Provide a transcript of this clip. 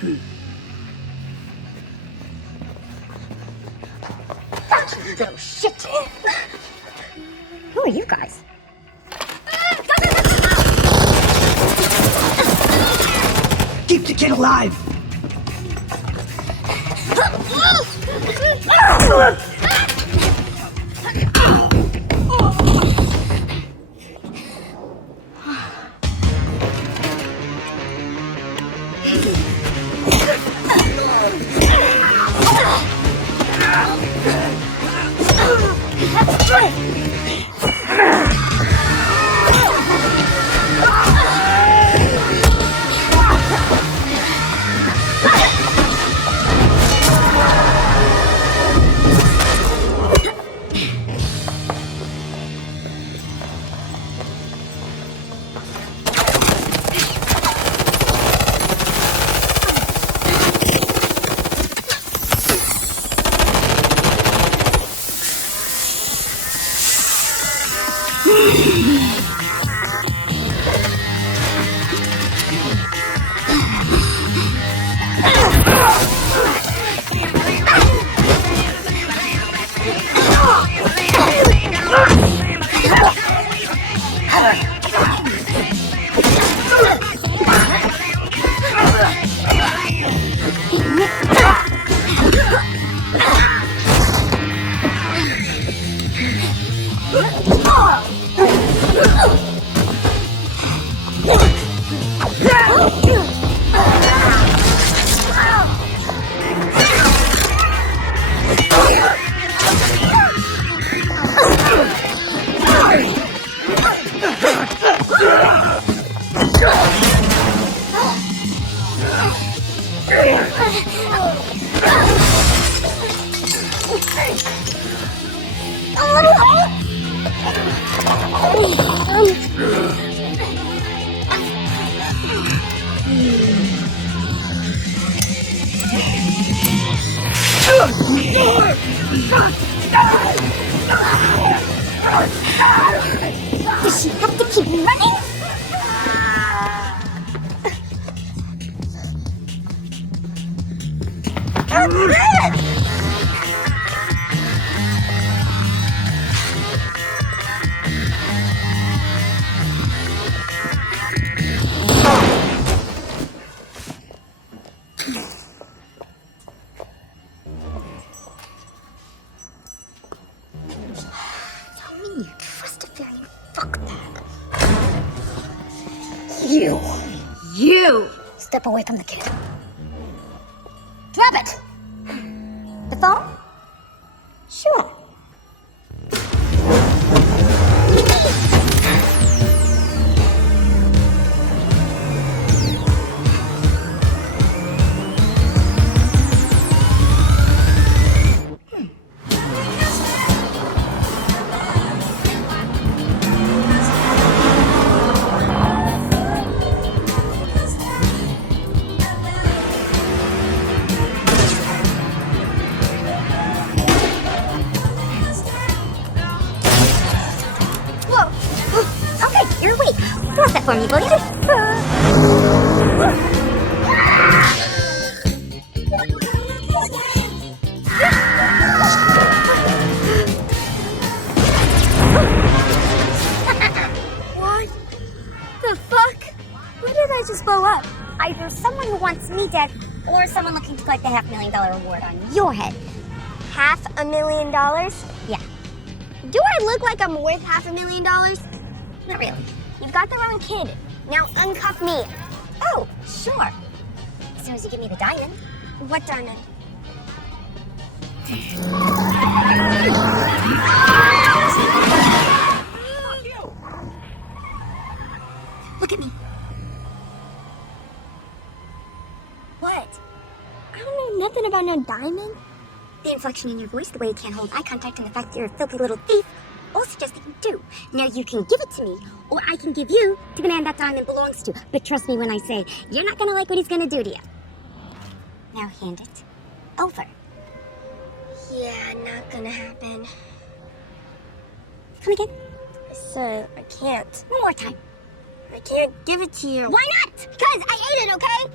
Fucking little shit. Who are you guys? Keep the kid alive! Does she have to keep running? You! Step away from the kid. Drop it! The phone? Sure. For me, will you? What the fuck? Where did I just blow up? Either someone who wants me dead, or someone looking to collect the $500,000 reward on your head. $500,000? Yeah. Do I look like I'm worth $500,000? Not really. You've got the wrong kid. Now uncuff me. Oh, sure. As soon as you give me the diamond. What diamond? Look at me. What? I don't know nothing about no diamond. The inflection in your voice, the way you can't hold eye contact, and the fact that you're a filthy little thief all suggest that you do. Now you can give it to me, or I can give you to the man that diamond belongs to. But trust me when I say, you're not gonna like what he's gonna do to you. Now hand it over. Yeah, not gonna happen. Come again? I said I can't. One more time. I can't give it to you. Why not? Because I ate it, okay?